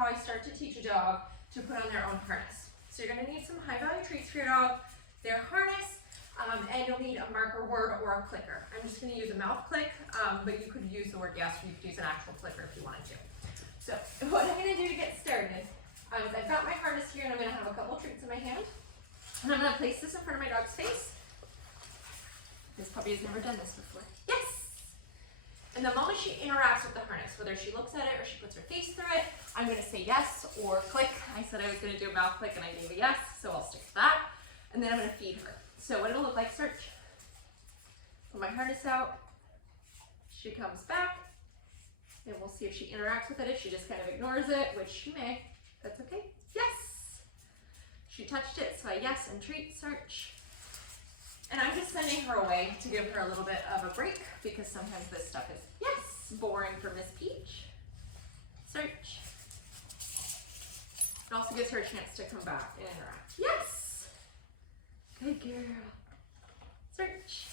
how I start to teach a dog to put on their own harness. So you're going to need some high value treats for your dog, their harness, and you'll need a marker word or a clicker. I'm just going to use a mouth click, but you could use the word yes, or you could use an actual clicker if you wanted to. So what I'm going to do to get started is I've got my harness here, and I'm going to have a couple treats in my hand. And I'm going to place this in front of my dog's face. This puppy has never done this before. Yes! And the moment she interacts with the harness, whether she looks at it or she puts her face through it, I'm going to say yes or click. I said I was going to do a mouth click and I gave a yes, so I'll stick to that. And then I'm going to feed her. So what it'll look like, search. Put my harness out. She comes back. And we'll see if she interacts with it. If she just kind of ignores it, which she may, that's okay. Yes! She touched it, so I yes and treat, search. And I'm just sending her away to give her a little bit of a break because sometimes this stuff is, yes, boring for Miss Peach. Search. It also gives her a chance to come back and interact. Yes! Good girl. Search.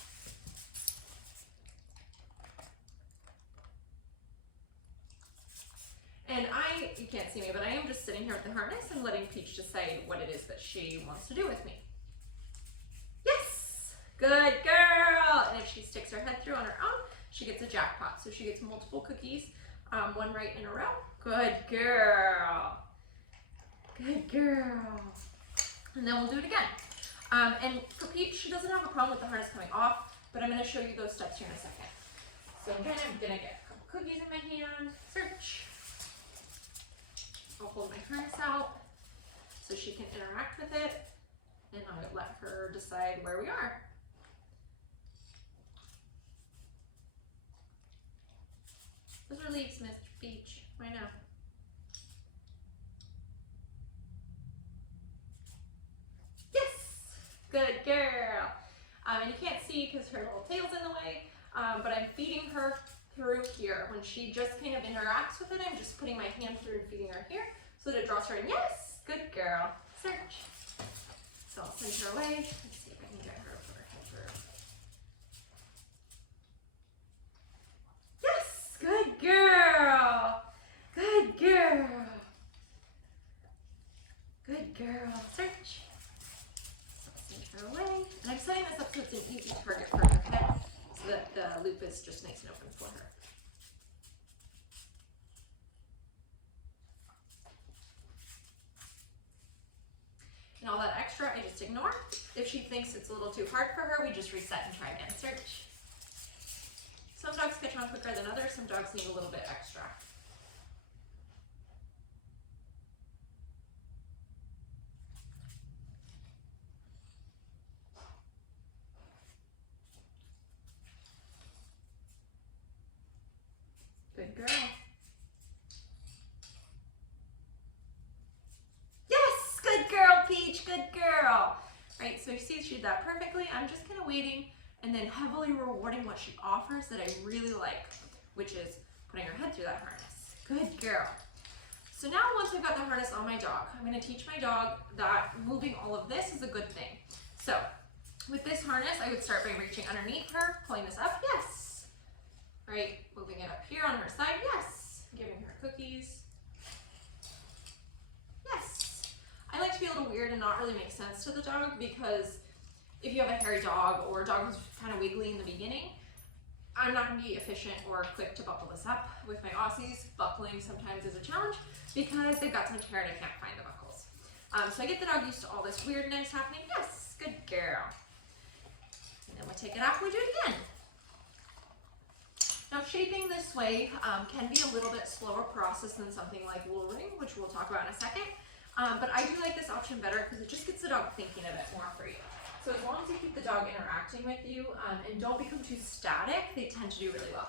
And you can't see me, but I am just sitting here with the harness and letting Peach decide what it is that she wants to do with me. Yes! Good girl! And if she sticks her head through on her own, she gets a jackpot. So she gets multiple cookies, one right in a row. Good girl. Good girl. And then we'll do it again. And for Peach, she doesn't have a problem with the harness coming off, but I'm going to show you those steps here in a second. So again, I'm going to get a couple cookies in my hand. Search. I'll hold my harness out so she can interact with it, and I'll let her decide where we are. Those are leaves, Miss Peach. Why now? Yes! Good girl. And you can't see because her little tail's in the way, but I'm feeding her through here. When she just kind of interacts with it, I'm just putting my hand through and feeding her here so that it draws her in. Yes! Good girl. Search. So I'll send her away. Let's see if I can get her over her head through. Yes! Good girl. Good girl. Good girl. Search. So I'll send her away. And I'm setting this up so it's an easy target for her head so that the loop is just nice and open for her. And all that extra, I just ignore. If she thinks it's a little too hard for her, we just reset and try again. Search. Some dogs catch on quicker than others. Some dogs need a little bit extra. Good girl. Yes, good girl, Peach, good girl. Right, so you see she did that perfectly. I'm just kind of waiting and then heavily rewarding what she offers that I really like, which is putting her head through that harness. Good girl. So now once I've got the harness on my dog, I'm going to teach my dog that moving all of this is a good thing. So with this harness, I would start by reaching underneath her, pulling this up, yes. Right, moving it up here on her side, yes. Giving her cookies, yes. I like to be a little weird and not really make sense to the dog because if you have a hairy dog or a dog who's kind of wiggly in the beginning, I'm not going to be efficient or quick to buckle this up. With my Aussies, buckling sometimes is a challenge because they've got some hair and I can't find the buckles. So I get the dog used to all this weirdness happening. Yes, good girl. And then we'll take it off and we do it again. Now shaping this way can be a little bit slower process than something like luring, which we'll talk about in a second. But I do like this option better because it just gets the dog thinking a bit more for you. So as long as you keep the dog interacting with you and don't become too static, they tend to do really well.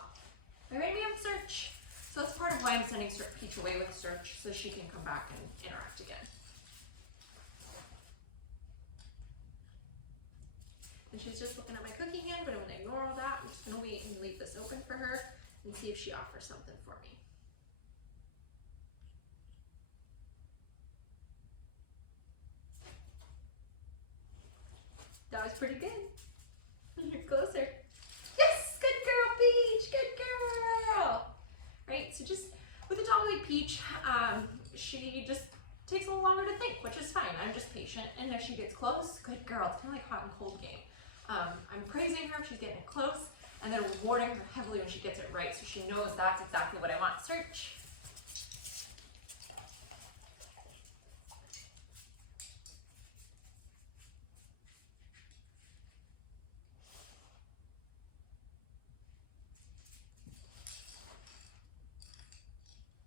All right, we have search. So that's part of why I'm sending Peach away with search so she can come back and interact again. And she's just looking at my cookie hand, but I'm going to ignore all that. I'm just going to wait and leave this open for her and see if she offers something for me. That was pretty good. You're closer. Yes, good girl, Peach, good girl. Right, so just with a dog like Peach, she just takes a little longer to think, which is fine. I'm just patient, and if she gets close, good girl. It's kind of like hot and cold game. I'm praising her if she's getting it close, and then rewarding her heavily when she gets it right, so she knows that's exactly what I want. Search.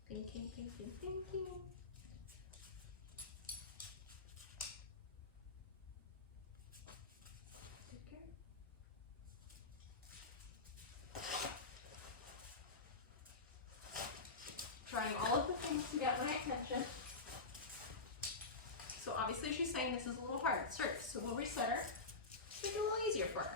Thinking, thinking, thinking. Trying all of the things to get my attention. So obviously she's saying this is a little hard. Search. So we'll reset her. Make it a little easier for her.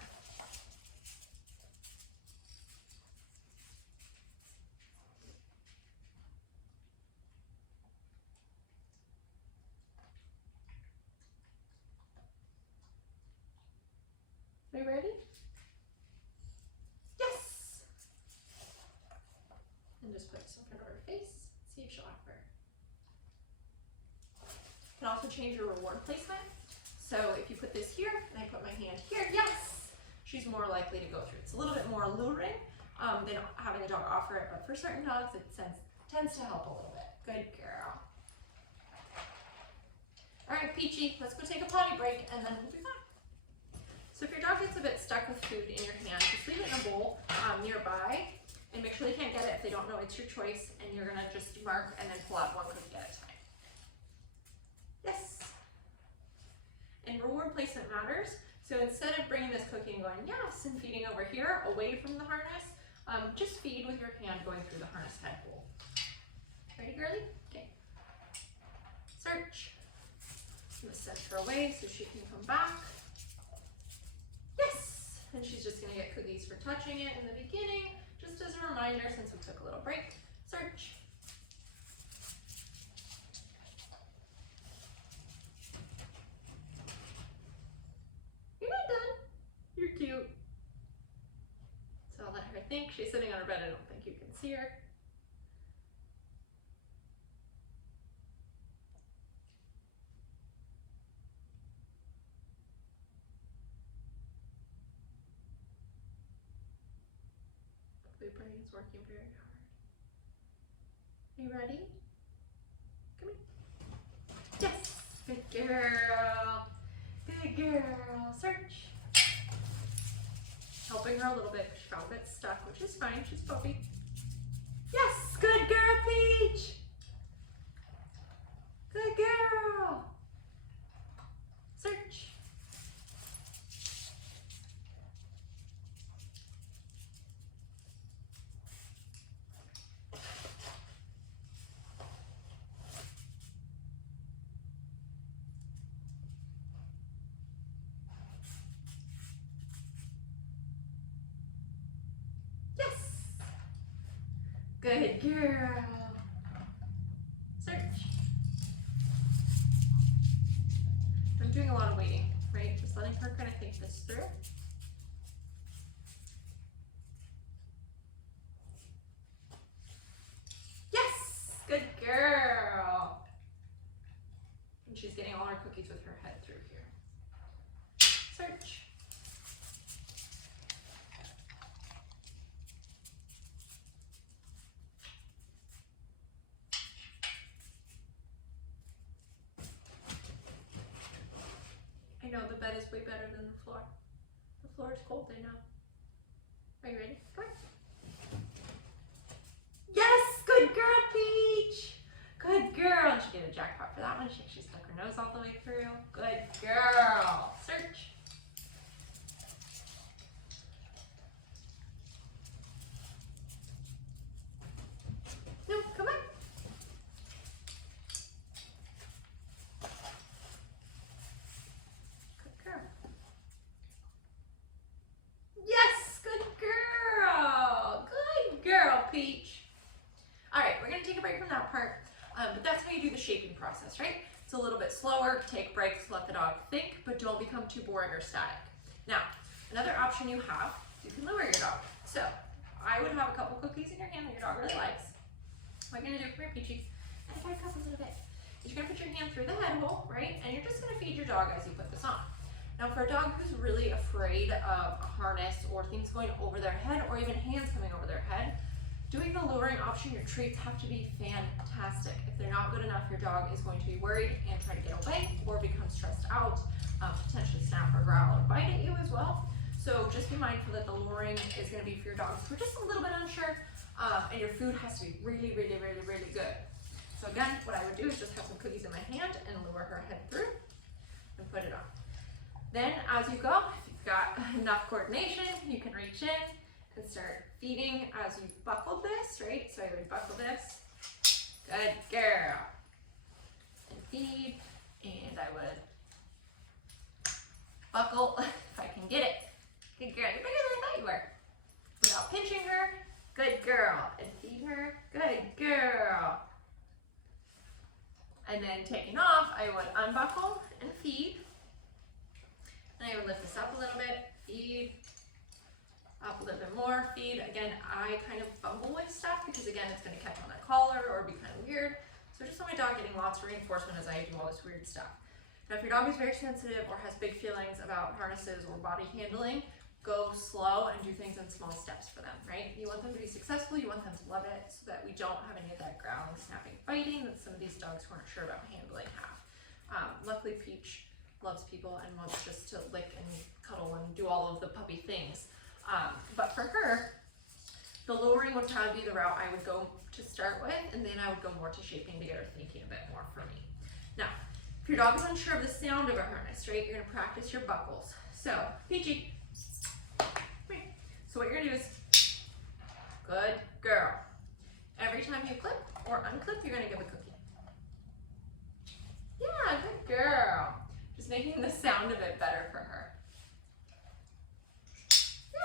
Are you ready? Yes! And just put this in front of her face. See if she'll offer. You can also change your reward placement. So if you put this here, and I put my hand here, yes! She's more likely to go through. It's a little bit more alluring than having a dog offer it, but for certain dogs, it tends to help a little bit. Good girl. All right, Peachy, let's go take a potty break, and then we'll be back. So if your dog gets a bit stuck with food in your hand, just leave it in a bowl nearby, and make sure they can't get it if they don't know it's your choice, and you're gonna just mark and then pull out one cookie at a time. Yes. And reward placement matters. So instead of bringing this cookie and going yes and feeding over here away from the harness, just feed with your hand going through the harness head hole. Ready, girly? Okay. Search. I'm gonna send her away so she can come back. Yes! And she's just gonna get cookies for touching it in the beginning, just as a reminder since we took a little break. Search. You're not done. You're cute. So I'll let her think. She's sitting on her bed. I don't think you can see her. My brain is working very hard. Are you ready? Come here. Yes! Good girl. Good girl. Search. Helping her a little bit. She felt a bit stuck, which is fine. She's puppy. Yes! Good girl, Peach! Good girl. Search. Good girl. Search. I'm doing a lot of waiting, right? Just letting her kind of think this through. Yes! Good girl. And she's getting all her cookies with her head through here. Search. I know the bed is way better than the floor. The floor is cold, I know. Are you ready? Come on. Yes! Good girl, Peach! Good girl. And she get a jackpot for that one. She stuck her nose all the way through. Good girl. Search. No, come on. Yes, good girl. Good girl, Peach. All right, we're gonna take a break from that part, but that's how you do the shaping process, right? It's a little bit slower, take breaks, let the dog think, but don't become too boring or static. Now, another option you have, you can lure your dog. So, I would have a couple cookies in your hand that your dog really likes. What you're gonna do, come here, Peachy, and back up a little bit. You're gonna put your hand through the head hole, right? And you're just gonna feed your dog as you put this on. Now for a dog who's really afraid of a harness or things going over their head or even hands coming over their head, doing the luring option, your treats have to be fantastic. If they're not good enough, your dog is going to be worried and try to get away or become stressed out, potentially snap or growl or bite at you as well. So just be mindful that the luring is gonna be for your dogs who are just a little bit unsure, and your food has to be really, really, really, really good. So again, what I would do is just have some cookies in my hand and lure her head through and put it on. Then as you go, if you've got enough coordination, you can reach in and start feeding as you buckled this, right? So I would buckle this. Good girl. And feed. And I would buckle if I can get it. Good girl. You're bigger than I thought you were. Without pinching her. Good girl. And feed her. Good girl. And then taking off, I would unbuckle and feed. And I would lift this up a little bit, feed, up a little bit more, feed. Again, I kind of fumble with stuff because again, it's gonna catch on their collar or be kind of weird. So just want my dog getting lots of reinforcement as I do all this weird stuff. Now, if your dog is very sensitive or has big feelings about harnesses or body handling, go slow and do things in small steps for them, right? You want them to be successful, you want them to love it so that we don't have any of that growling, snapping, fighting that some of these dogs who aren't sure about handling have. Luckily, Peach loves people and wants just to lick and cuddle and do all of the puppy things. But for her, the luring would probably be the route I would go to start with, and then I would go more to shaping to get her thinking a bit more for me. Now, if your dog is unsure of the sound of a harness, right, you're gonna practice your buckles. So, Peachy, come here. So what you're gonna do is, good girl. Every time you clip or unclip, you're gonna give a cookie. Yeah, good girl. Just making the sound of it better for her.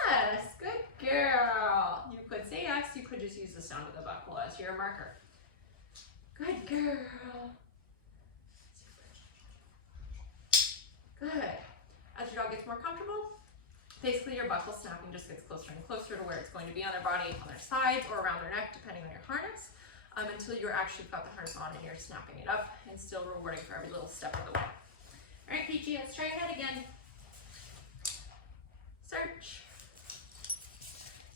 Yes, good girl. You could say yes, you could just use the sound of the buckle as your marker. Good girl. Good. As your dog gets more comfortable, basically your buckle snapping just gets closer and closer to where it's going to be on their body, on their sides, or around their neck, depending on your harness, until you're actually got the harness on and you're snapping it up and still rewarding for every little step of the way. All right, Peachy, let's try your head again. Search.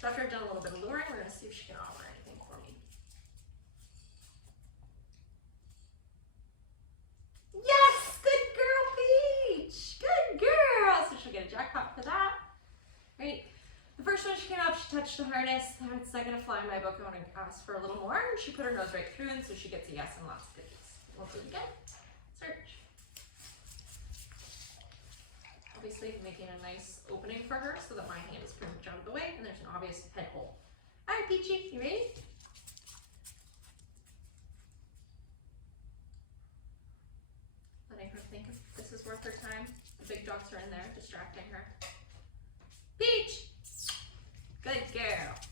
So after I've done a little bit of luring, we're gonna see if she can offer anything for me. Yes, good girl, Peach. Good girl. So she'll get a jackpot for that. Right. The first one she came up, she touched the harness. It's not gonna fly in my book. I want to ask for a little more, and she put her nose right through, and so she gets a yes and lots of cookies. We'll do it again. Search. Obviously making a nice opening for her so that my hand is pretty much out of the way and there's an obvious head hole. All right, Peachy, you ready? Letting her think if this is worth her time. The big dogs are in there distracting her. Peach! Good girl. Let's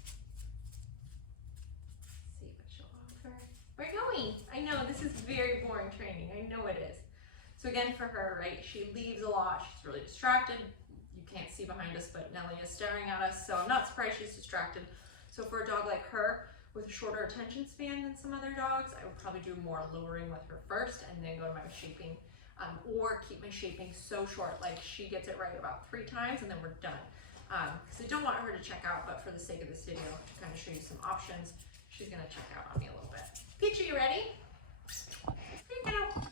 see what she'll offer. We're going. I know this is very boring training. I know it is. So again, for her, right, she leaves a lot. She's really distracted. You can't see behind us, but Nellie is staring at us, so I'm not surprised she's distracted. So for a dog like her, with a shorter attention span than some other dogs, I would probably do more luring with her first and then go to my shaping, or keep my shaping so short, like she gets it right about 3 times and then we're done. Because I don't want her to check out, but for the sake of this video, to kind of show you some options, she's gonna check out on me a little bit. Peach, are you ready? Here you go.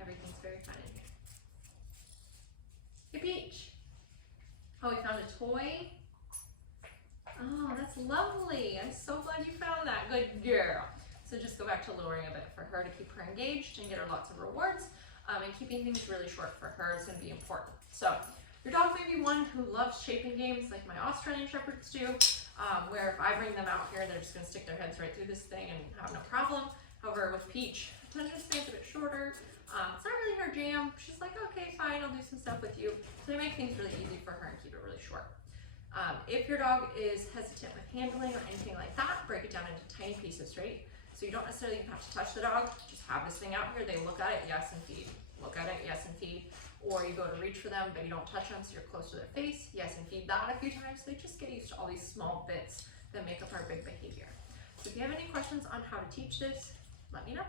Everything's very fun in here. Hey, Peach. Oh, we found a toy. Oh, that's lovely. I'm so glad you found that. Good girl. So just go back to luring a bit for her to keep her engaged and get her lots of rewards. And keeping things really short for her is going to be important. So your dog may be one who loves shaping games like my Australian Shepherds do, where if I bring them out here, they're just going to stick their heads right through this thing and have no problem. However, with Peach, attention span's a bit shorter. It's not really her jam. She's like, okay, fine, I'll do some stuff with you. So they make things really easy for her and keep it really short. If your dog is hesitant with handling or anything like that, break it down into tiny pieces, right? So you don't necessarily even have to touch the dog. Just have this thing out here. They look at it, yes, and feed. Look at it, yes, and feed. Or you go to reach for them, but you don't touch them, so you're close to their face. Yes, and feed that a few times. They just get used to all these small bits that make up our big behavior. So if you have any questions on how to teach this, let me know.